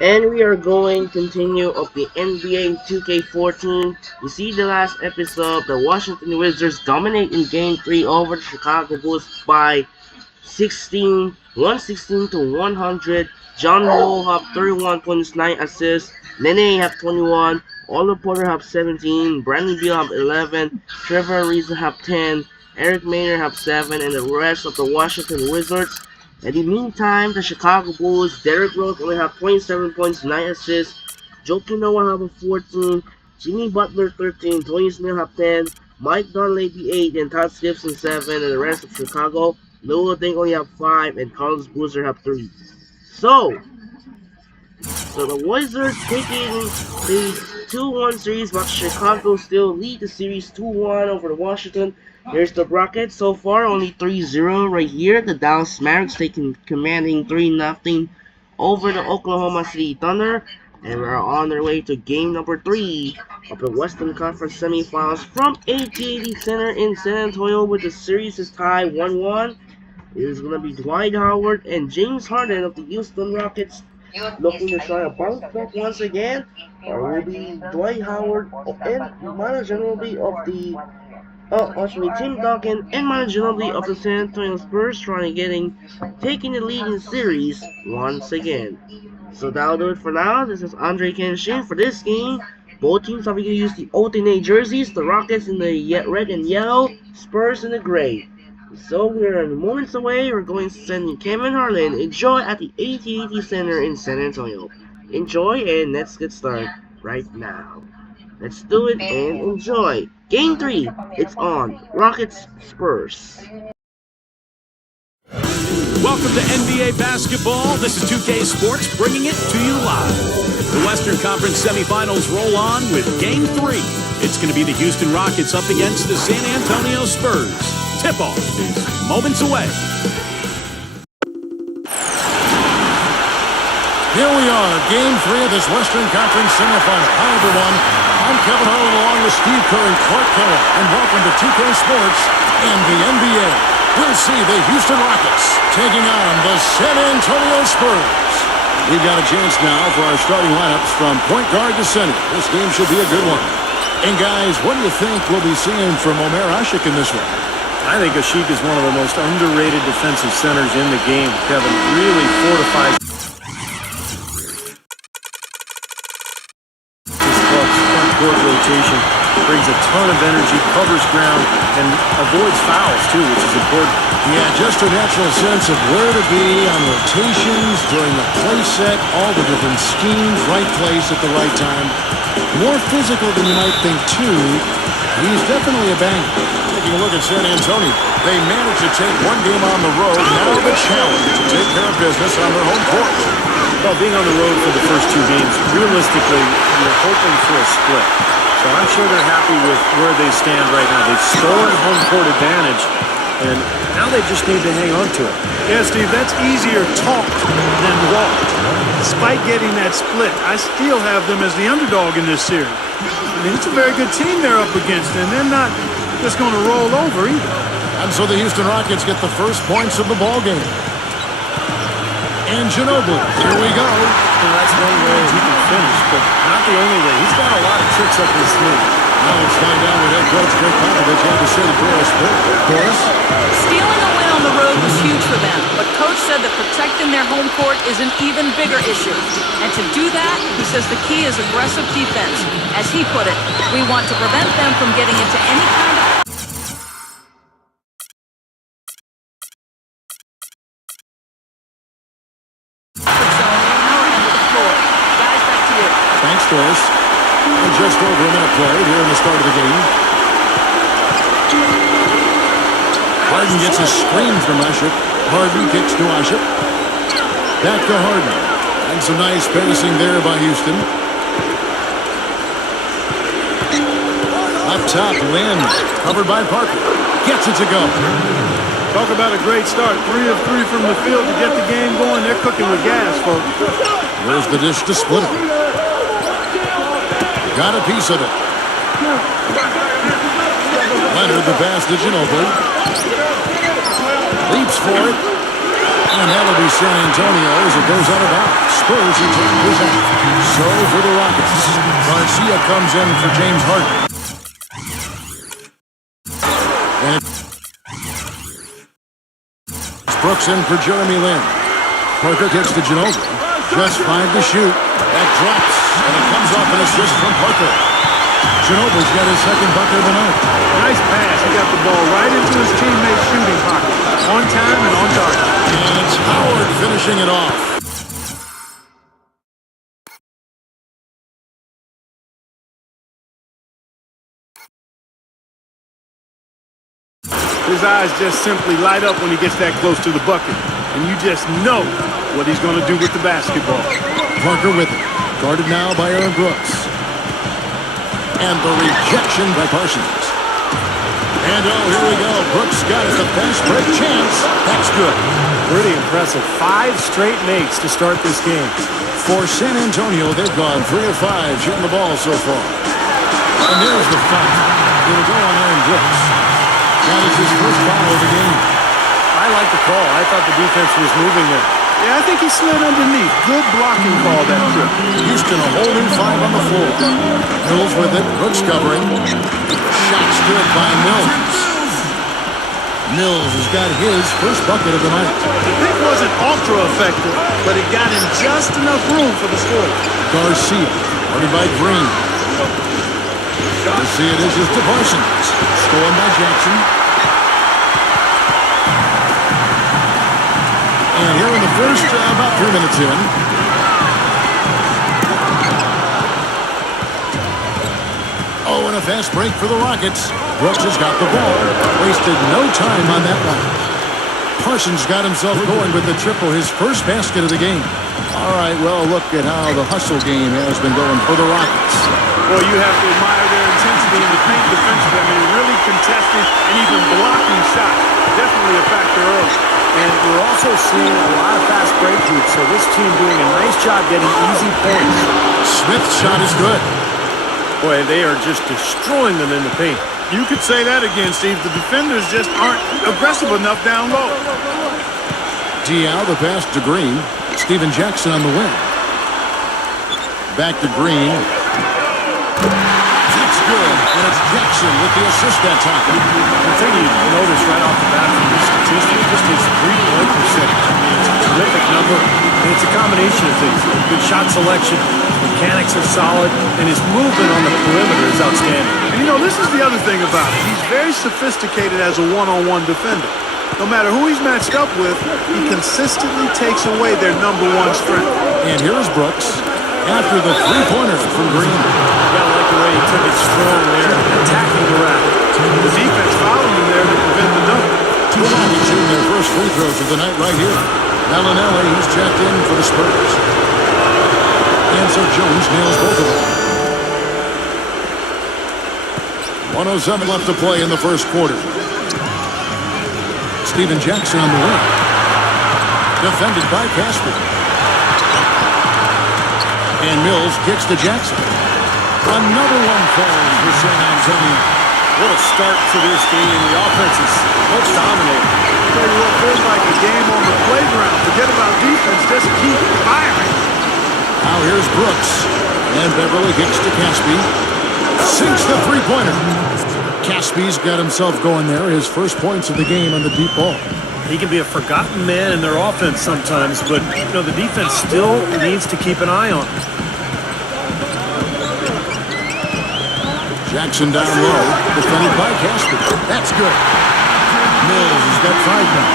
And we are going to continue of the NBA 2K14. You see the last episode, the Washington Wizards dominate in Game 3 over the Chicago Bulls by 116 to 100. John Wall have 31 points, 9 assists. Nene have 21. Otto Porter have 17. Brandon Beal have 11. Trevor Ariza have 10. Eric Maynard have 7. And the rest of the Washington Wizards. In the meantime, the Chicago Bulls, Derrick Rose only have 27 points, 9 assists. Joakim Noah have a 14. Jimmy Butler 13. Tony Smith have 10. Mike Dunleavy 8. And Todd Gibson 7. And the rest of Chicago, Lou Deng only have 5. And Carlos Boozer have 3. So the Wizards taking the 2-1 series, but Chicago still lead the series 2-1 over the Washington. Here's the bracket so far, only 3-0 right here. The Dallas Mavericks taking commanding 3-0 over the Oklahoma City Thunder. And we're on our way to game number 3 of the Western Conference semifinals from AT&T Center in San Antonio, with the series is tied 1-1. It is going to be Dwight Howard and James Harden of the Houston Rockets looking to try a bounce back once again, or will be Dwight Howard and Manu Ginobili of the actually Tim Duncan and Manu Ginobili of the San Antonio Spurs trying taking the lead in the series once again. So that'll do it for now. This is Andre Kenshin for this game. Both teams are going to use the alternate jerseys, the Rockets in the red and yellow, Spurs in the gray. So we're moments away. We're going to send Kevin Harlan. Enjoy at the AT&T Center in San Antonio. Enjoy, and let's get started right now. Let's do it and enjoy. Game 3, it's on. Rockets Spurs. Welcome to NBA basketball. This is 2K Sports bringing it to you live. The Western Conference semifinals roll on with Game 3. It's going to be the Houston Rockets up against the San Antonio Spurs. Tip-off is moments away. Here we are, Game 3 of this Western Conference semifinal. Hi, everyone. I'm Kevin Harlan along with Steve Kerr and Clark Kellogg, and welcome to 2K Sports and the NBA. We'll see the Houston Rockets taking on the San Antonio Spurs. We've got a chance now for our starting lineups from point guard to center. This game should be a good one. And guys, what do you think we'll be seeing from Omer Asik in this one? I think Asik is one of the most underrated defensive centers in the game. Kevin really fortifies his club's front court rotation, brings a ton of energy, covers ground, and avoids fouls too, which is important. Yeah, just a natural sense of where to be on rotations during the play set, all the different schemes, right place at the right time. More physical than you might think too. He's definitely a banger. Taking a look at San Antonio, they managed to take one game on the road. Now the challenge to take care of business on their home court. Well, being on the road for the first 2 games, realistically, you're hoping for a split. So I'm sure they're happy with where they stand right now. They've stolen home court advantage, and now they just need to hang on to it. Yeah, Steve, that's easier talked than walked. Despite getting that split, I still have them as the underdog in this series. I mean, it's a very good team they're up against, and they're not just going to roll over either. And so the Houston Rockets get the first points of the ball game. And Ginobili, here we go. And that's one way he can finish, but not the only way. He's got a lot of tricks up his sleeve. Now let's find out what head coach Greg Popovich had to say to Boris Sport. Boris? Stealing a win on the road was huge for them, but Coach said that protecting their home court is an even bigger issue. And to do that, he says the key is aggressive defense. As he put it, we want to prevent them from getting into any kind of zone in our end of the floor. Guys, back to you. Thanks, Boris. And just over a minute played here in the start of the game. Harden gets a screen from Asik. Harden kicks to Asik. Back to Harden. And some nice passing there by Houston. Up top, Lynn. Covered by Parker. Gets it to go. Talk about a great start. 3 of 3 from the field to get the game going. They're cooking with gas, folks. There's the dish to split it. Got a piece of it. Leonard, the pass to Ginobili. Leaps for it. And that'll be San Antonio as it goes out of bounds. Spurs return possession. So for the Rockets, Garcia comes in for James Harden. And Brooks in for Jeremy Lin. Parker kicks to Ginobili. Just 5 to shoot. That drops, and it comes off an assist from Parker. Ginobili's got his second bucket of the night. Nice pass. He got the ball right into his teammate's shooting pocket. On time and on target. And it's Howard finishing it off. His eyes just simply light up when he gets that close to the bucket. And you just know what he's going to do with the basketball. Parker with it. Guarded now by Aaron Brooks. And the rejection by Parsons. And oh, here we go. Brooks got it. The fast break chance. That's good. Pretty impressive. 5 straight makes to start this game. For San Antonio, they've gone 3 of 5 shooting the ball so far. And there's the foul. It'll go on Aaron Brooks. That is his first foul of the game. I like the call. I thought the defense was moving there. Yeah, I think he slid underneath. Good blocking call that trip. Houston a holding 5 on the floor. Mills with it. Brooks covering. Shot's good by Mills. Mills has got his first bucket of the night. The pick wasn't ultra effective, but it got him just enough room for the score. Garcia, guarded by Green. Garcia dishes to Parsons. Stolen by Jackson. And here in the first, about 3 minutes in. Oh, and a fast break for the Rockets. Brooks has got the ball. Wasted no time on that one. Parsons got himself going with the triple, his first basket of the game. All right, well, look at how the hustle game has been going for the Rockets. Well, you have to admire their intensity in the paint defensively. I mean, really contesting and even blocking shots. Definitely a factor early. And we're also seeing a lot of fast break moves, so this team doing a nice job getting easy points. Smith's shot is good. Boy, they are just destroying them in the paint. You could say that again, Steve. The defenders just aren't aggressive enough down low. Diao, the pass to Green. Steven Jackson on the wing. Back to Green. That's good. And it's Jackson with the assist that time. The thing you notice right off the bat from these statistics, just his three-point percentage. I mean, it's a terrific number, and it's a combination of things. Good shot selection, mechanics are solid, and his movement on the perimeter is outstanding. And you know, this is the other thing about it. He's very sophisticated as a one-on-one defender. No matter who he's matched up with, he consistently takes away their number one strength. And here's Brooks after the three-pointer from Green. You gotta like the way he took it strong there, attacking the rack. The defense following him there to prevent the dunk. Two Rockets shooting their first free throws of the night right here. Bellinelli, he's checked in for the Spurs. And so Jones nails both of them. 1:07 left to play in the first quarter. Steven Jackson on the wing. Defended by Casper. And Mills kicks to Jackson. Another one falls for San Antonio. What a start to this game. The offense is much dominated. Tell you what, feels like a game on the playground. Forget about defense, just keep firing. Now here's Brooks. And Beverly kicks to Caspi. Sinks the three-pointer. Caspi's got himself going there. His first points of the game on the deep ball. He can be a forgotten man in their offense sometimes, but you know the defense still needs to keep an eye on him. Jackson down low, defended by Caspi. That's good. Mills has got 5 now.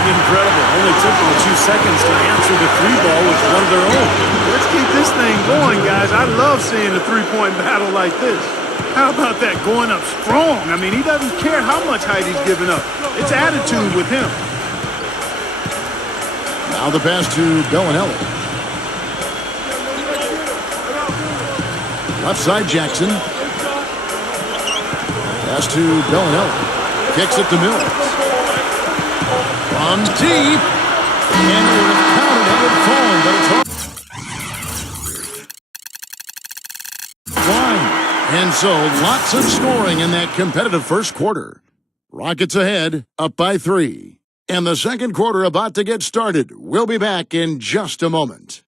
Incredible. Only took them a few seconds to answer the three ball with one of their own. Let's keep this thing going, guys. I love seeing a three-point battle like this. How about that going up strong? I mean, he doesn't care how much height he's giving up. It's attitude with him. Now the pass to Bellinelli. Left side Jackson. Pass to Bellinelli. Kicks it to Mills. From deep. And it would have counted had it fallen, but it's hard. Fine. And so, lots of scoring in that competitive first quarter. Rockets ahead, up by 3. And the second quarter about to get started. We'll be back in just a moment.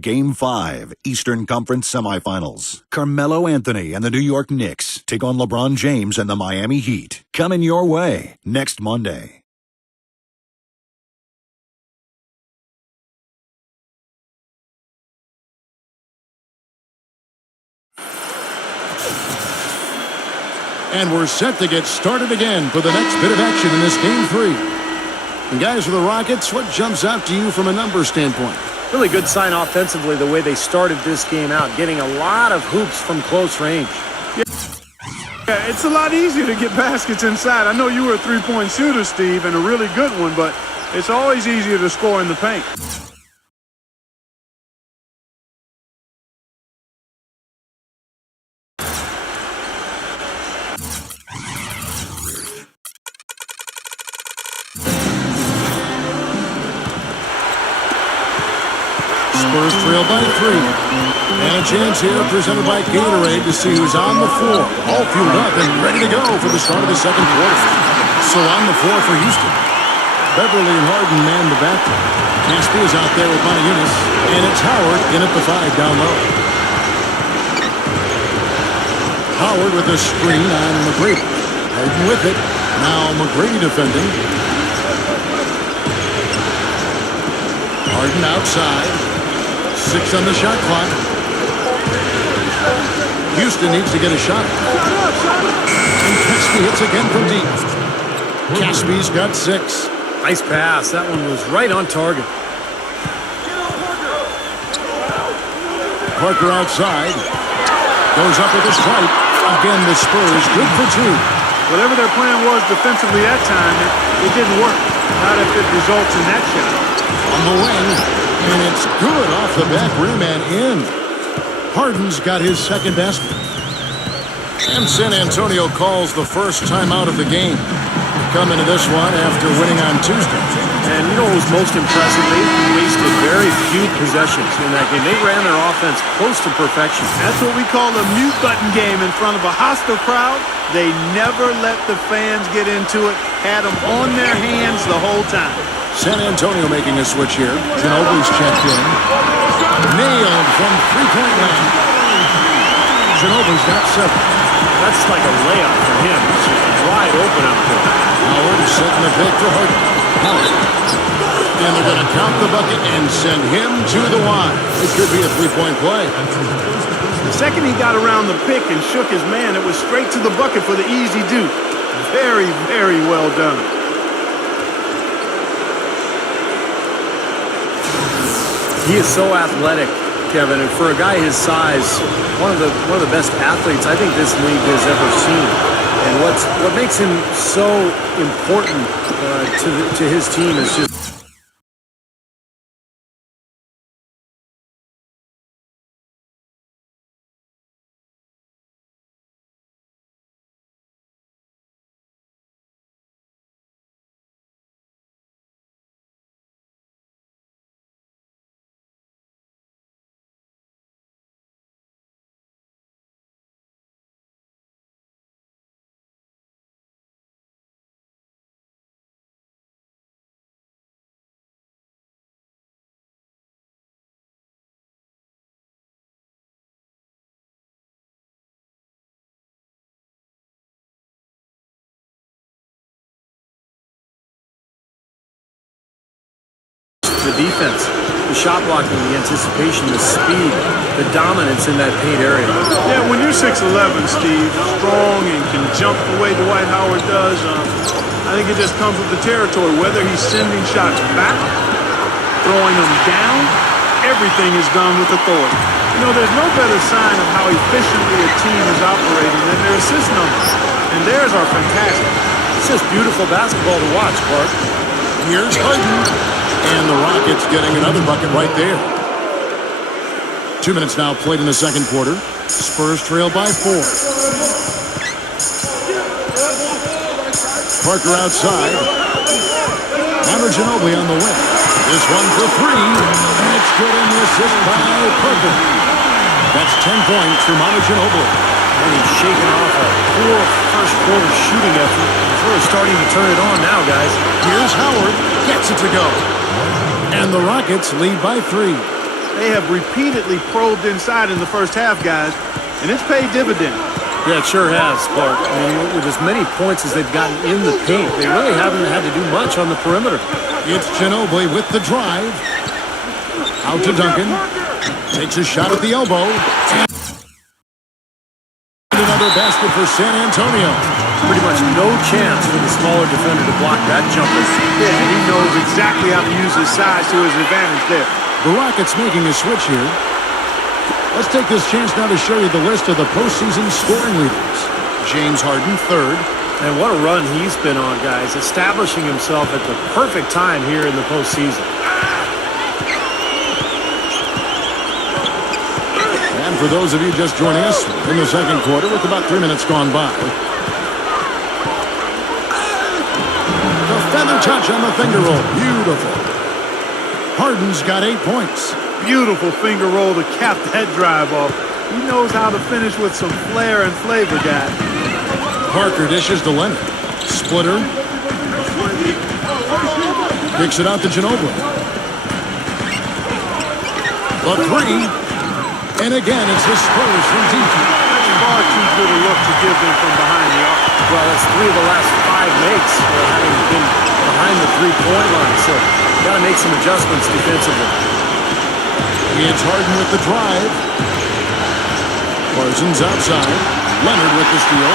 Game 5, Eastern Conference Semifinals. Carmelo Anthony and the New York Knicks take on LeBron James and the Miami Heat. Coming your way next Monday. And we're set to get started again for the next bit of action in this Game 3. And guys, for the Rockets, what jumps out to you from a numbers standpoint? Really good sign offensively the way they started this game out, getting a lot of hoops from close range. Yeah, it's a lot easier to get baskets inside. I know you were a three-point shooter, Steve, and a really good one, but it's always easier to score in the paint. Spurs trail by 3. And a chance here presented by Gatorade to see who's on the floor. All fueled up and ready to go for the start of the second quarter. So on the floor for Houston. Beverly and Harden man the backcourt. Caspi is out there with Montejunas. And it's Howard in at the 5 down low. Howard with a screen on McGrady. Harden with it. Now McGrady defending. Harden outside. 6 on the shot clock. Houston needs to get a shot. And Caspi hits again from deep. Caspi's got 6. Nice pass. That one was right on target. Parker outside. Goes up with a strike. Again, the Spurs good for 2. Whatever their plan was defensively that time, it didn't work. Not if it results in that shot. On the wing. And it's good off the back rim and in. Harden's got his second basket. And San Antonio calls the first timeout of the game. Come into this one after winning on Tuesday. And you know what was most impressive? They wasted very few possessions in that game. They ran their offense close to perfection. That's what we call a mute button game in front of a hostile crowd. They never let the fans get into it. Had them on their hands the whole time. San Antonio making a switch here. Ginobili's checked in. Nailed from three-point land. Ginobili's got 7. That's like a layup for him. He's just wide open up there. Howard setting the pick for Harden. Howard. And they're going to count the bucket and send him to the line. It could be a three-point play. The second he got around the pick and shook his man, it was straight to the bucket for the easy deuce. Very, very well done. He is so athletic, Kevin, and for a guy his size, one of the best athletes I think this league has ever seen. And what makes him so important to his team is just the defense, the shot blocking, the anticipation, the speed, the dominance in that paint area. Yeah, when you're 6'11", Steve, strong and can jump the way Dwight Howard does, I think it just comes with the territory. Whether he's sending shots back, throwing them down, everything is done with authority. You know, there's no better sign of how efficiently a team is operating than their assist numbers. And theirs are fantastic. It's just beautiful basketball to watch, Clark. Here's Harden. And the Rockets getting another bucket right there. 2 minutes now played in the second quarter. Spurs trail by 4. Parker outside. Manu Ginobili on the wing. This one for 3. And it's good in the assist by Parker. That's 10 points for Manu Ginobili. And he's shaking off a poor first quarter shooting effort. He's really starting to turn it on now, guys. Here's Howard. Gets it to go. And the Rockets lead by 3. They have repeatedly probed inside in the first half, guys, and it's paid dividends. Yeah, it sure has, Clark. I mean, with as many points as they've gotten in the paint, they really haven't had to do much on the perimeter. It's Ginobili with the drive. Out to Duncan. Takes a shot at the elbow. And another basket for San Antonio. Pretty much no chance for the smaller defender to block that jumper. Yeah, he knows exactly how to use his size to his advantage there. The Rockets making a switch here. Let's take this chance now to show you the list of the postseason scoring leaders. James Harden, 3rd. And what a run he's been on, guys, establishing himself at the perfect time here in the postseason. And for those of you just joining us, in the second quarter with about 3 minutes gone by. The feather touch on the finger roll. Beautiful. Harden's got 8 points. Beautiful finger roll to cap that drive off. He knows how to finish with some flair and flavor, guys. Parker dishes to Leonard. Splitter. Kicks it out to Ginobili. The 3. And again, it's the Spurs from deep. Far too good a look to give them from behind the arc. Well, that's 3 of the last 5 makes having been behind the three-point line. So, got to make some adjustments defensively. It's Harden with the drive. Parsons outside. Leonard with the steal.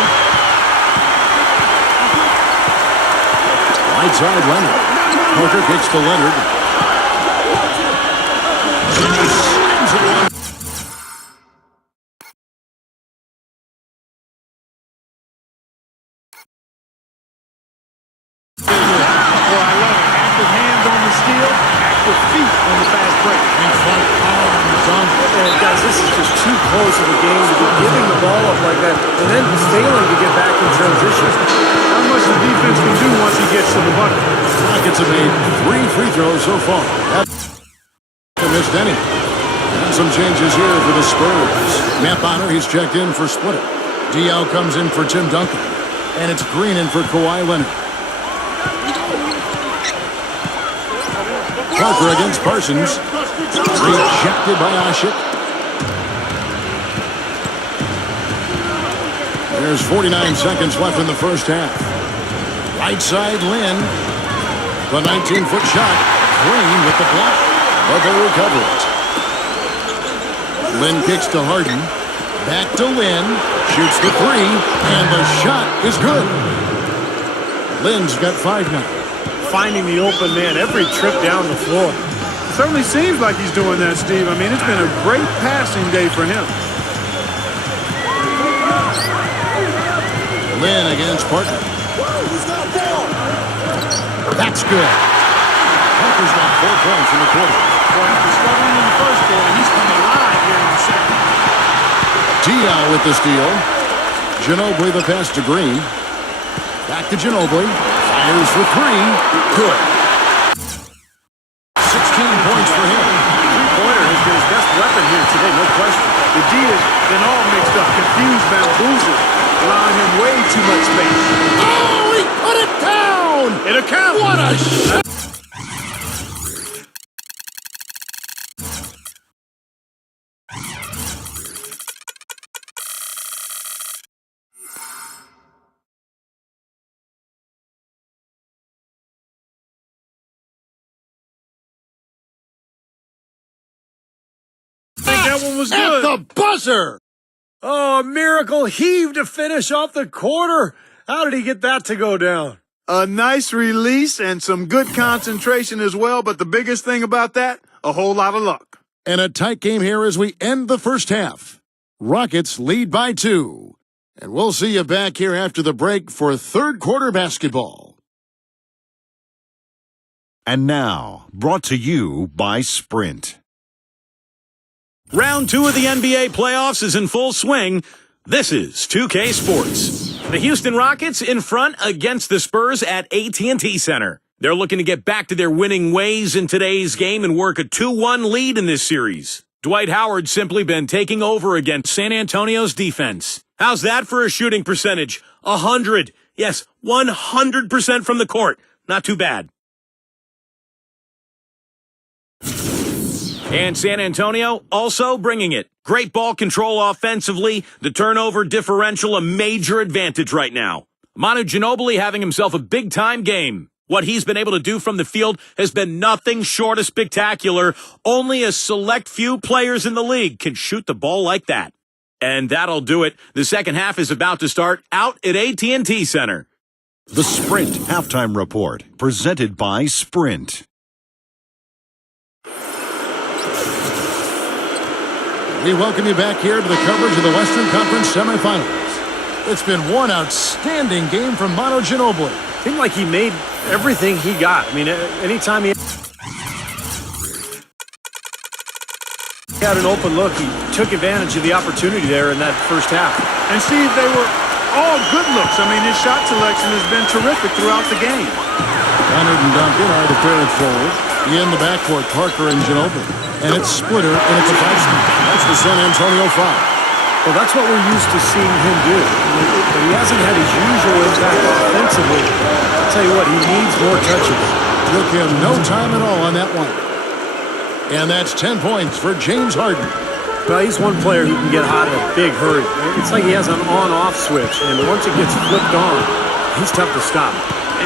Right side, Leonard. Parker kicks to Leonard. Slams it one. Guys, this is just too close of a game to be giving the ball up like that and then failing to get back in transition. Not much the defense can do once he gets to the bucket. Rockets have made 3 free throws so far. Haven't missed any. And some changes here for the Spurs. Matt Bonner, he's checked in for Splitter. Diaw comes in for Tim Duncan. And it's Green in for Kawhi Leonard. Parker against Parsons. Rejected by Ashik. There's 49 seconds left in the first half. Right side, Lynn. The 19-foot shot. Green with the block. But they recover it. Lynn kicks to Harden. Back to Lynn. Shoots the 3. And the shot is good. Lynn's got 5 now. Finding the open man every trip down the floor. Certainly seems like he's doing that, Steve. I mean, it's been a great passing day for him. Lynn against Parker. That's good. Parker's got 4 points in the quarter. Well, after struggling in the first quarter, he's come alive here in the second. Diaw with the steal. Ginobili the pass to Green. Back to Ginobili. Fires for 3. Good. 16 points for him. Three-pointer has been his best weapon here today, no question. The D has been all mixed up, confused, bamboozled, allowing him way too much space. Oh, he put it down! It'll count. What a shot! That one was At good. the buzzer! Oh, a miracle heave to finish off the quarter. How did he get that to go down? A nice release and some good concentration as well, but the biggest thing about that, a whole lot of luck. And a tight game here as we end the first half. Rockets lead by 2. And we'll see you back here after the break for third quarter basketball. And now, brought to you by Sprint. Round 2 of the NBA playoffs is in full swing. This is 2K Sports. The Houston Rockets in front against the Spurs at AT&T Center. They're looking to get back to their winning ways in today's game and work a 2-1 lead in this series. Dwight Howard's simply been taking over against San Antonio's defense. How's that for a shooting percentage? 100. Yes, 100% from the court. Not too bad. And San Antonio also bringing it. Great ball control offensively. The turnover differential a major advantage right now. Manu Ginobili having himself a big-time game. What he's been able to do from the field has been nothing short of spectacular. Only a select few players in the league can shoot the ball like that. And that'll do it. The second half is about to start out at AT&T Center. The Sprint Halftime Report, presented by Sprint. We welcome you back here to the coverage of the Western Conference semifinals. It's been one outstanding game from Manu Ginobili. Seemed like he made everything he got. I mean, anytime he had an open look, he took advantage of the opportunity there in that first half. And Steve, they were all good looks. I mean, his shot selection has been terrific throughout the game. Leonard and Duncan are the third forward. In the backcourt, Parker and Ginobili. And it's Splitter, and it's a five-spot. That's the San Antonio foul. Well, that's what we're used to seeing him do. But he hasn't had his usual impact offensively. I'll tell you what, he needs more touches. Took him no time at all on that one. And that's 10 points for James Harden. Well, he's one player who can get hot in a big hurry. It's like he has an on-off switch, and once it gets flipped on, he's tough to stop.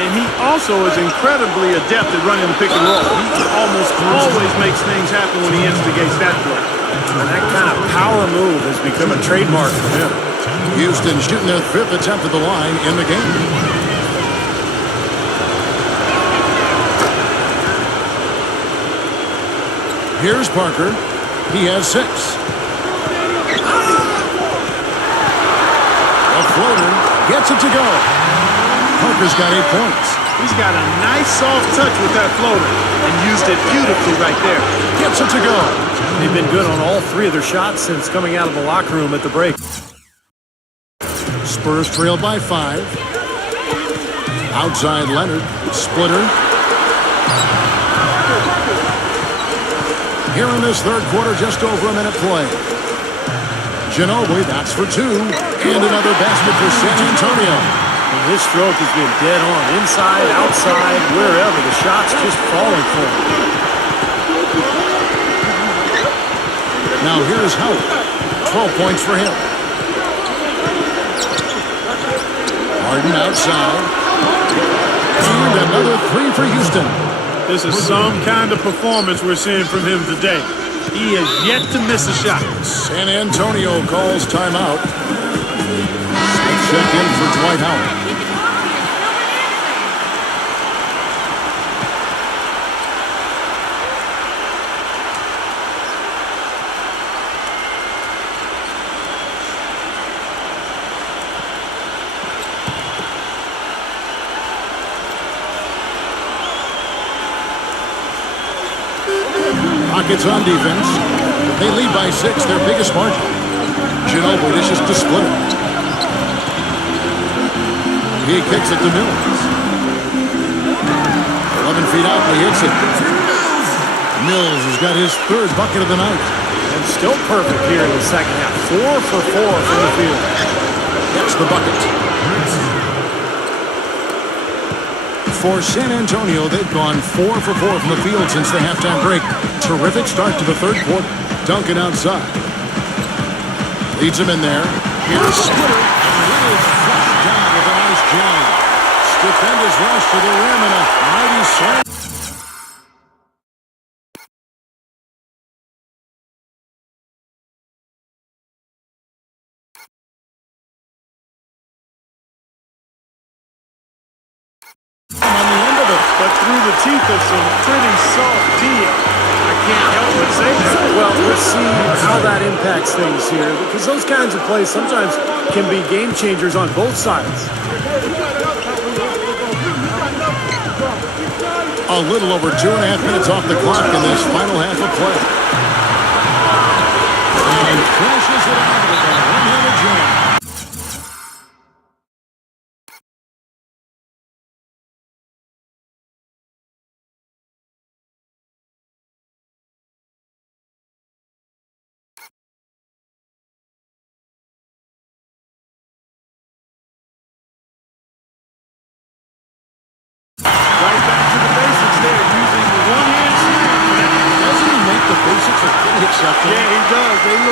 And he also is incredibly adept at running the pick and roll. He almost always makes things happen when he instigates that play. And that kind of power move has become a trademark for him. Houston shooting their fifth attempt at the line in the game. Here's Parker. He has 6. A floater gets it to go. Parker's got 8 points. He's got a nice soft touch with that floater and used it beautifully right there. Gets it to go. They've been good on all 3 of their shots since coming out of the locker room at the break. Spurs trail by 5. Outside Leonard. Splitter. Here in this third quarter, just over a minute play. Ginobili, that's for 2. And another basket for San Antonio. And his stroke has been dead on. Inside, outside, wherever. The shot's just falling for him. Now here's Howard. 12 points for him. Harden outside. And another 3 for Houston. This is some kind of performance we're seeing from him today. He has yet to miss a shot. San Antonio calls timeout. Let's check in for Dwight Howard. Rockets on defense. They lead by 6, their biggest margin. Ginobili dishes to Splitter. He kicks it to Mills. 11 feet out, and he hits it. Mills has got his 3rd bucket of the night. And still perfect here in the second half. 4 for 4 from the field. That's the bucket. For San Antonio, they've gone 4 for 4 from the field since the halftime break. Terrific start to the third quarter. Duncan outside. Leads him in there. Here's Splitter. And he is flushed down with a nice jam. Stupendous rush to the rim and a mighty slam. But through the teeth of some pretty soft D. I can't help but say that. Well, let's see how that impacts things here, because those kinds of plays sometimes can be game changers on both sides. A little over 2.5 minutes off the clock in this final half of play. And crashes it out with a one-handed jam.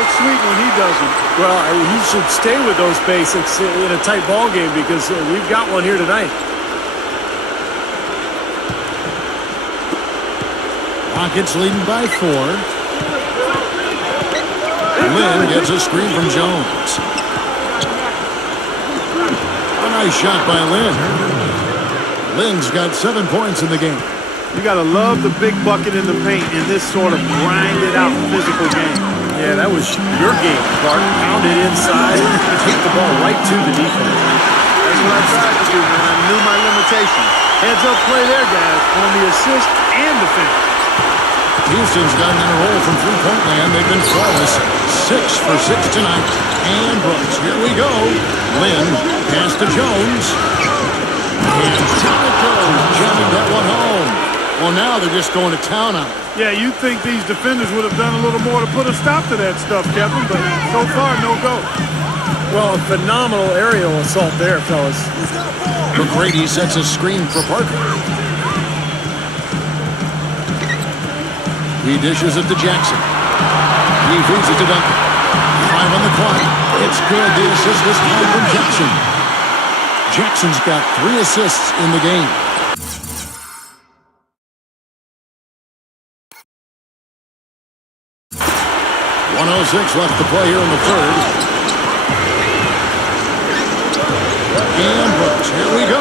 looks sweet when he doesn't. Well, he should stay with those basics in a tight ball game because we've got one here tonight. Rockets leading by 4. Lynn gets a screen from Jones. A nice shot by Lynn. Lynn's got 7 points in the game. You got to love the big bucket in the paint in this sort of grinded-out physical game. Yeah, that was your game, Clark. Pounded inside, take the ball right to the defense. That's what I tried to do, man. I knew my limitations. Heads-up play there, guys, on the assist and the finish. Houston's gotten in a roll from three-point land. They've been flawless. 6 for 6 tonight. And Brooks, here we go. Lynn, pass to Jones. And down it goes, jamming that one home. Well, now they're just going to town on it. Yeah, you'd think these defenders would have done a little more to put a stop to that stuff, Kevin, but so far, no go. Well, a phenomenal aerial assault there, fellas. McGrady sets a screen for Parker. He dishes it to Jackson. He feeds it to Duncan. 5 on the clock. It's good. The assist this time from Jackson. Jackson's got 3 assists in the game. 1:06 left to play here in the third. And Brooks, here we go.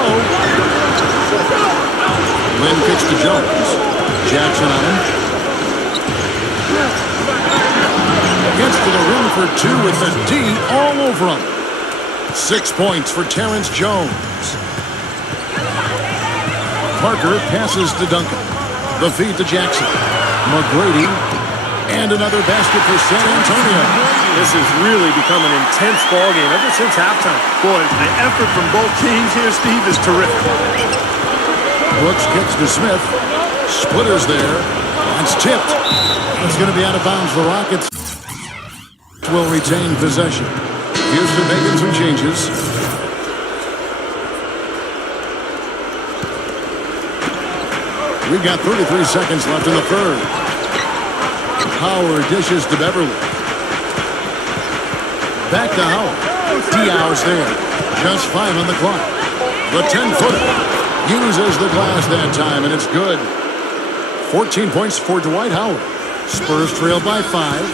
Lynn kicks to Jones. Jackson on him. Gets to the rim for 2 with the D all over him. 6 points for Terrence Jones. Parker passes to Duncan. The feed to Jackson. McGrady. And another basket for San Antonio. This has really become an intense ball game ever since halftime. Boy, the effort from both teams here, Steve, is terrific. Brooks kicks to Smith. Splitters there. It's tipped. It's going to be out of bounds. The Rockets will retain possession. Houston making some changes. We've got 33 seconds left in the third. Howard dishes to Beverly. Back to Howard. Diaw's there. Just 5 on the clock. The 10-footer uses the glass that time, and it's good. 14 points for Dwight Howard. Spurs trail by 5.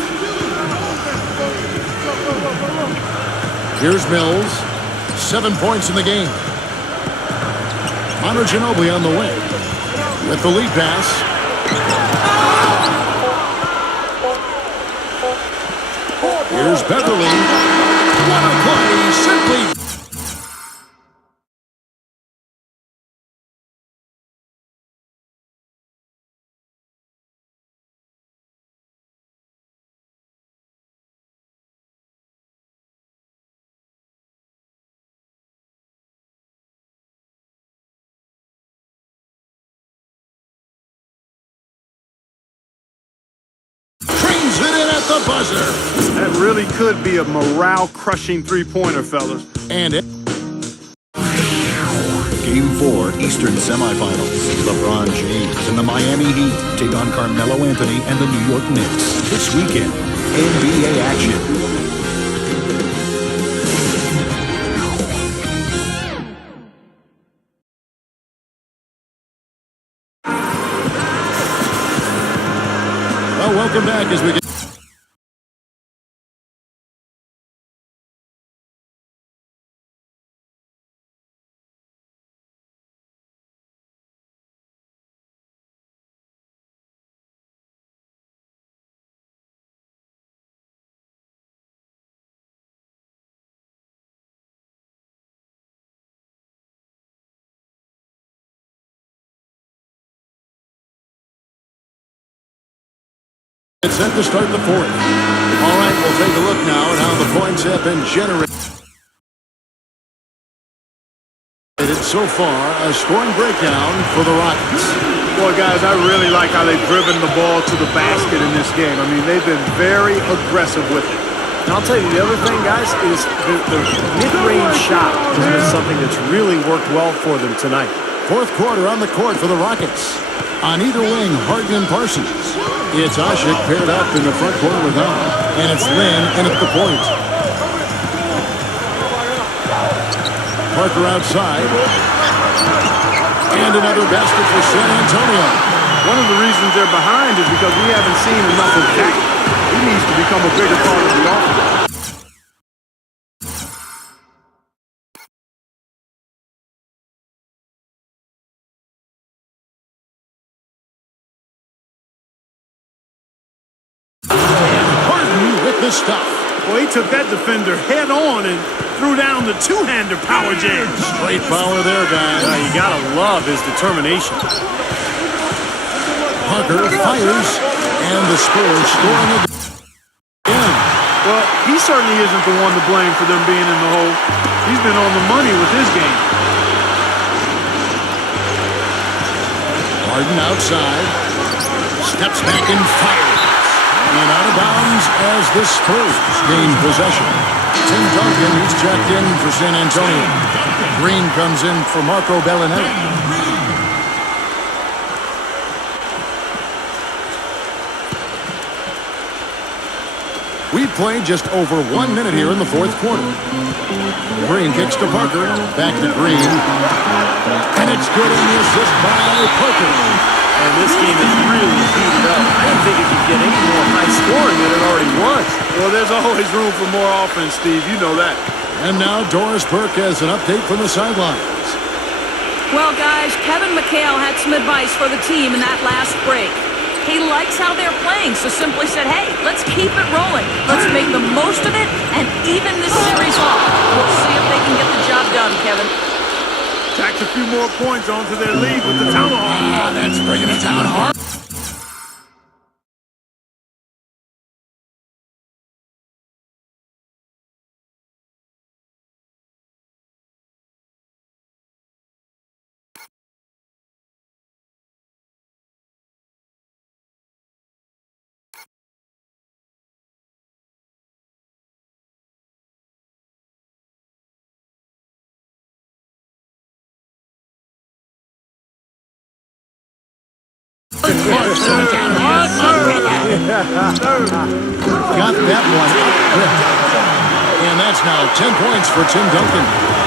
Here's Mills. 7 points in the game. Manu Ginobili on the wing. With the lead pass. Here's Beverly. What a play. Simply. Trains it in at the buzzer. That really could be a morale-crushing three-pointer, fellas. And it. Game 4 Eastern semifinals. LeBron James and the Miami Heat take on Carmelo Anthony and the New York Knicks. This weekend, NBA action. Well, welcome back as we get. It's set to start the fourth. All right, we'll take a look now at how the points have been generated so far. A scoring breakdown for the Rockets. Boy, guys, I really like how they've driven the ball to the basket in this game. I mean, they've been very aggressive with it. And I'll tell you, the other thing, guys, is the mid-range shot has been something that's really worked well for them tonight. Fourth quarter on the court for the Rockets. On either wing, Harden and Parsons. It's Ashik paired up in the front corner with Allen. And it's Lynn in at the point. Parker outside. And another basket for San Antonio. One of the reasons they're behind is because we haven't seen enough of that. He needs to become a bigger part of the offense. The stuff. Well, he took that defender head on and threw down the two-hander power jam. Straight power there, guys. You gotta love his determination. Parker fires, and the Spurs scoring again. Well, he certainly isn't the one to blame for them being in the hole. He's been on the money with his game. Harden outside. Steps back and fires. And out of bounds as the Spurs gain possession. Tim Duncan, he's checked in for San Antonio. Green comes in for Marco Bellinelli. We've played just over 1 minute here in the fourth quarter. Green kicks to Parker. Back to Green. And it's good on the assist by Parker. And this game is really heated up. I didn't think it could get any more high scoring than it already was. Well, there's always room for more offense, Steve. You know that. And now Doris Burke has an update from the sidelines. Well, guys, Kevin McHale had some advice for the team in that last break. He likes how they're playing, so simply said, hey, let's keep it rolling. Let's make the most of it and even this series off. We'll see if they can get the job done, Kevin. Tacked a few more points onto their lead with the tomahawk. That's bringing it down hard. Got that one quick. And that's now 10 points for Tim Duncan.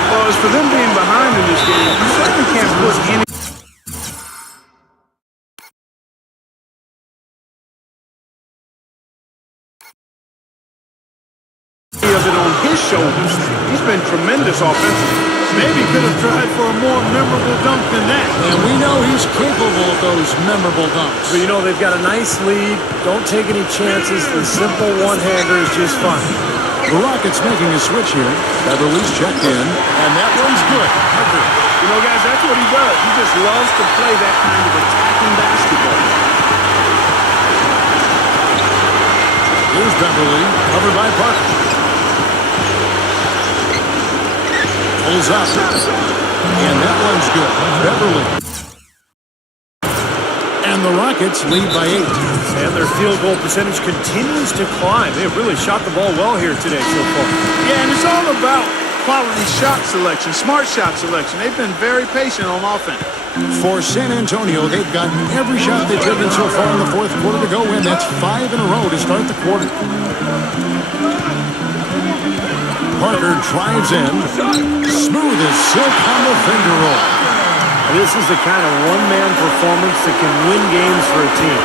Well, as for them being behind in this game, you certainly can't put any of it on his shoulders. He's been tremendous offensively. Maybe could have tried for a more memorable dunk than that. And we know he's capable of those memorable dunks. But you know, they've got a nice lead. Don't take any chances. The simple one-hander is just fine. The Rockets making a switch here. Beverly's checked in, and that one's good. You know, guys, that's what he does. He just loves to play that kind of attacking basketball. Here's Beverly, covered by Parker. Pulls up. And that one's good. Beverly. And the Rockets lead by 8. And their field goal percentage continues to climb. They've really shot the ball well here today so far. Yeah, and it's all about quality shot selection, smart shot selection. They've been very patient on offense. For San Antonio, they've got every shot they've taken so far in the fourth quarter to go in. That's 5 in a row to start the quarter. Parker drives in. Smooth as silk on the finger roll. This is the kind of one-man performance that can win games for a team.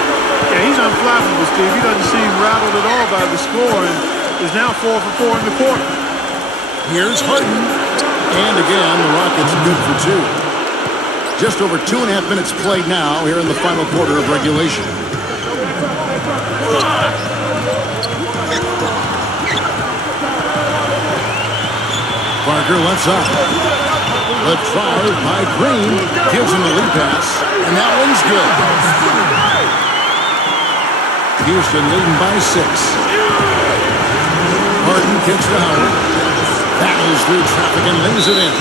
Yeah, he's unflappable, Steve. He doesn't seem rattled at all by the score and is now 4 for 4 in the quarter. Here's Harden. And again, the Rockets good for 2. Just over 2.5 minutes played now here in the final quarter of regulation. Parker left side. The drive by Green gives him the lead pass, and that one's good. Houston leading by 6. Harden kicks to Howard. Battles through traffic and lays it in.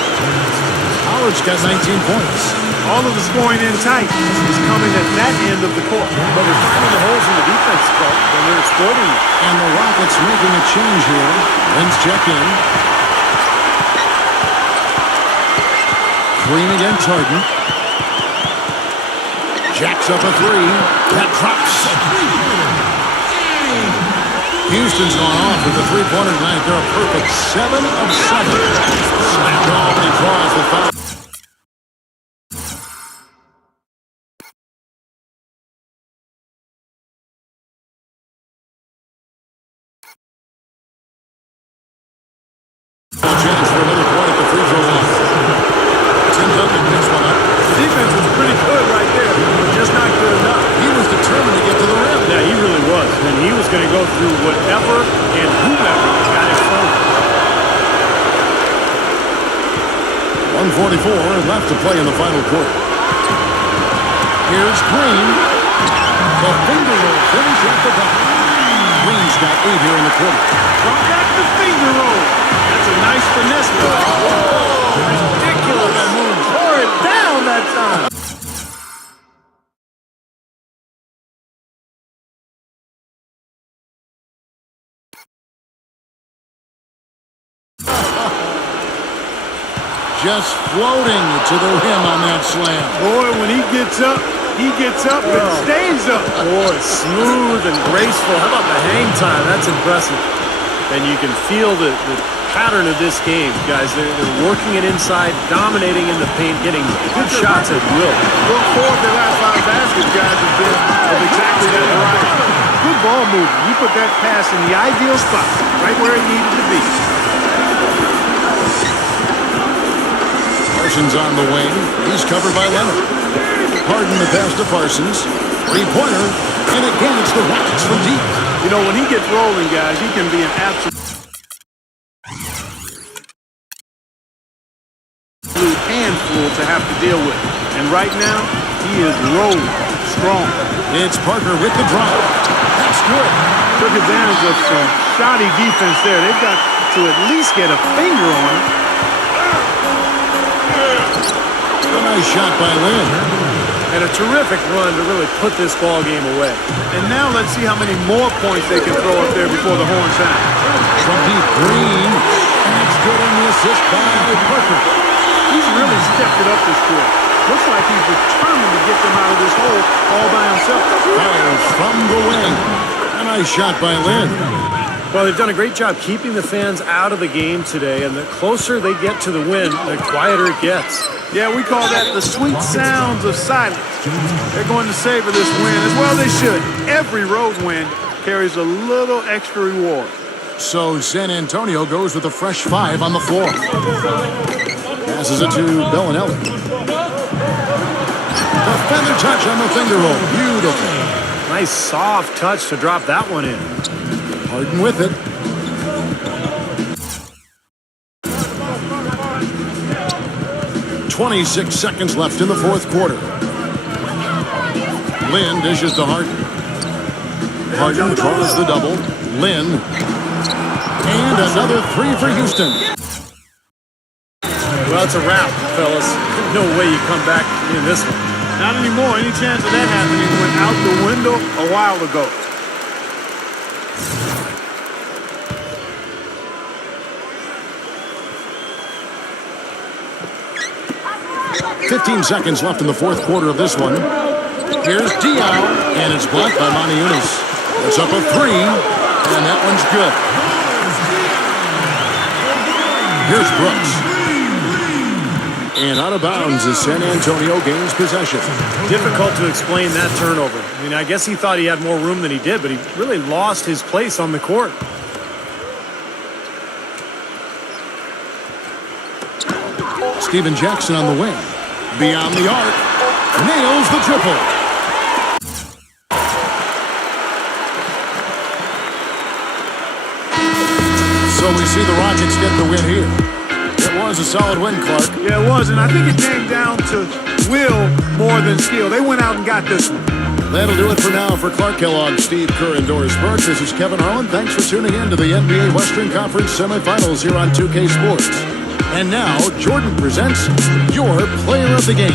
Howard's got 19 points. All of the scoring in tight is coming at that end of the court. But they're finding the holes in the defense, Clark, and they're exploiting it. And the Rockets making a change here. Lynn's check in. Green against Harden. Jacks up a three. That drops. Houston's gone off with the three-pointer tonight. They're a perfect 7 of 7. Snapped off and he draws the foul. Chance for another point at the free throw line. Tim Duncan picks one up. The defense was pretty good right there, but just not good enough. He was determined to get to the rim. Yeah, he really was. And he was going to go through whatever and whomever got in front of him. 1:44 left to play in the final quarter. Here's Green. The finger roll finish at the top. Green's got 8 here in the quarter. Drop back the finger roll. That's a nice finesse play. Oh, ridiculous. Tore it down that time. Just floating to the rim on that slam. Boy, when he gets up and stays up. Boy, smooth and graceful. How about the hang time? That's impressive. And you can feel the pattern of this game, guys. They're working it inside, dominating in the paint, getting good shots at will. Look forward to the last 5 baskets, guys, have been of exactly that variety. Good ball movement. You put that pass in the ideal spot, right where it needed to be. Parsons on the wing. He's covered by Leonard. Harden the pass to Parsons. Three-pointer. And again, it's the Rockets from deep. You know, when he gets rolling, guys, he can be an absolute handful to have to deal with. And right now, he is rolling strong. It's Parker with the drop. That's good. Took advantage of some shoddy defense there. They've got to at least get a finger on it. A nice shot by Lynn. And a terrific run to really put this ball game away. And now let's see how many more points they can throw up there before the horn sound. From deep, Green. And it's good on the assist by Parker. He's really stepped it up this quarter. Looks like he's determined to get them out of this hole all by himself. Fires from the wing. A nice shot by Lynn. Well, they've done a great job keeping the fans out of the game today, and the closer they get to the win, the quieter it gets. Yeah, we call that the sweet sounds of silence. They're going to savor this win as well they should. Every road win carries a little extra reward. So San Antonio goes with a fresh 5 on the floor. Passes it to Bellinelli. The feather touch on the finger roll. Beautiful. Nice soft touch to drop that one in. Harden with it. .26 seconds left in the fourth quarter. Lynn dishes to Harden. Harden draws the double. Lynn. And another 3 for Houston. Well, it's a wrap, fellas. No way you come back in this one. Not anymore. Any chance of that happening went out the window a while ago. 15 seconds left in the fourth quarter of this one. Here's Diaw, and it's blocked by Monty Eunice. It's up a 3, and that one's good. Here's Brooks. And out of bounds as San Antonio gains possession. Difficult to explain that turnover. I mean, I guess he thought he had more room than he did, but he really lost his place on the court. Steven Jackson on the wing. Beyond the arc. Nails the triple. So we see the Rockets get the win here. It was a solid win, Clark. Yeah, it was, and I think it came down to will more than skill. They went out and got this one. That'll do it for now. For Clark Kellogg, Steve Kerr, and Doris Burke, this is Kevin Harlan. Thanks for tuning in to the NBA Western Conference semifinals here on 2K Sports. And now, Jordan presents your player of the game.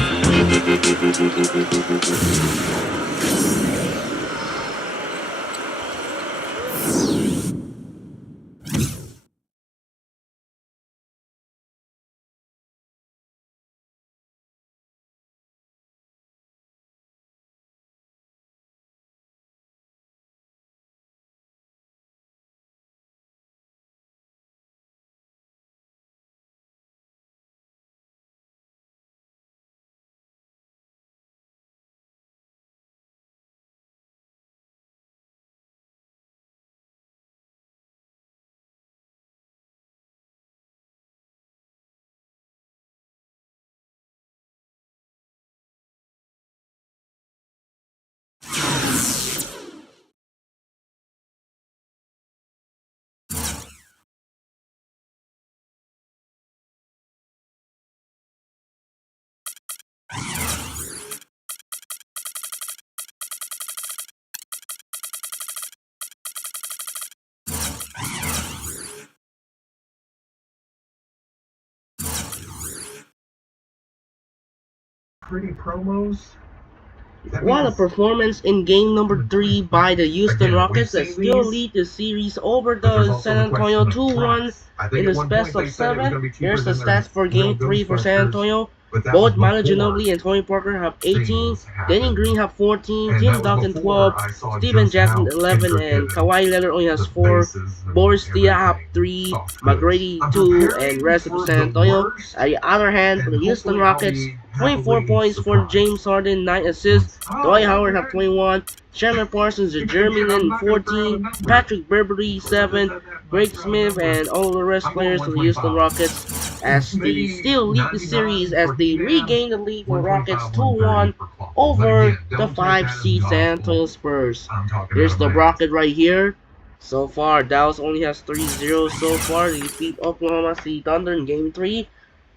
What a performance in game number 3 by the Houston Rockets that still lead the series over the San Antonio 2-1 in this best of 7. Here's the stats for game 3 for San Antonio. Both Manu Ginobili and Tony Parker have 18, Danny Green have 14, Tim Duncan 12, Steven Jackson 11, and Kawhi Leonard only has 4, Boris Diaw have 3, McGrady 2, and rest of San Antonio. On the other hand, for the Houston Rockets, 24 points for James Harden, 9 assists, Dwight Howard have 21, Chandler Parsons and Jeremy Lin 14, Patrick Beverley 7, Greg Smith, and all the rest players of the Houston Rockets as they still lead the series as they regain the lead for Rockets 2-1 over the 5 seed San Antonio Spurs. Here's the Rocket right here. So far, Dallas only has 3-0 so far. They defeat Oklahoma City Thunder in game 3.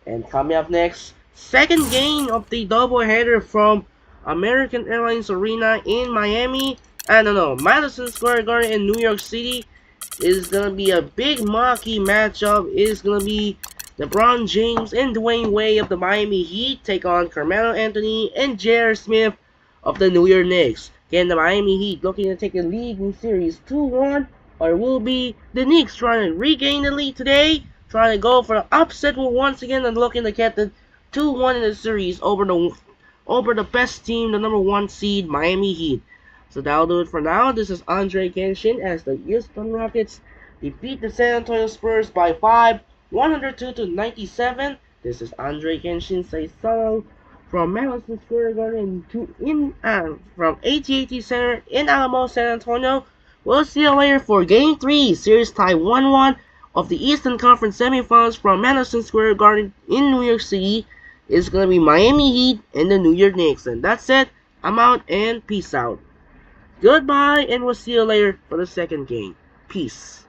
And coming up next, second game of the doubleheader from American Airlines Arena in Miami. Madison Square Garden in New York City is gonna be a big marquee matchup. It's gonna be LeBron James and Dwayne Wade of the Miami Heat take on Carmelo Anthony and J.R. Smith of the New York Knicks. Can the Miami Heat looking to take a lead in series 2-1, or will be the Knicks trying to regain the lead today, trying to go for the upset once again and looking to get the 2-1 in the series over the best team, the number 1 seed Miami Heat. So that'll do it for now. This is Andre Kenshin as the Houston Rockets defeat the San Antonio Spurs by 5, 102-97. This is Andre Kenshin say solo from Madison Square Garden from AT&T Center in Alamo, San Antonio. We'll see you later for Game 3, series tie 1-1 of the Eastern Conference Semifinals from Madison Square Garden in New York City. It's going to be Miami Heat and the New York Knicks. And that's it. I'm out and peace out. Goodbye, and we'll see you later for the second game. Peace.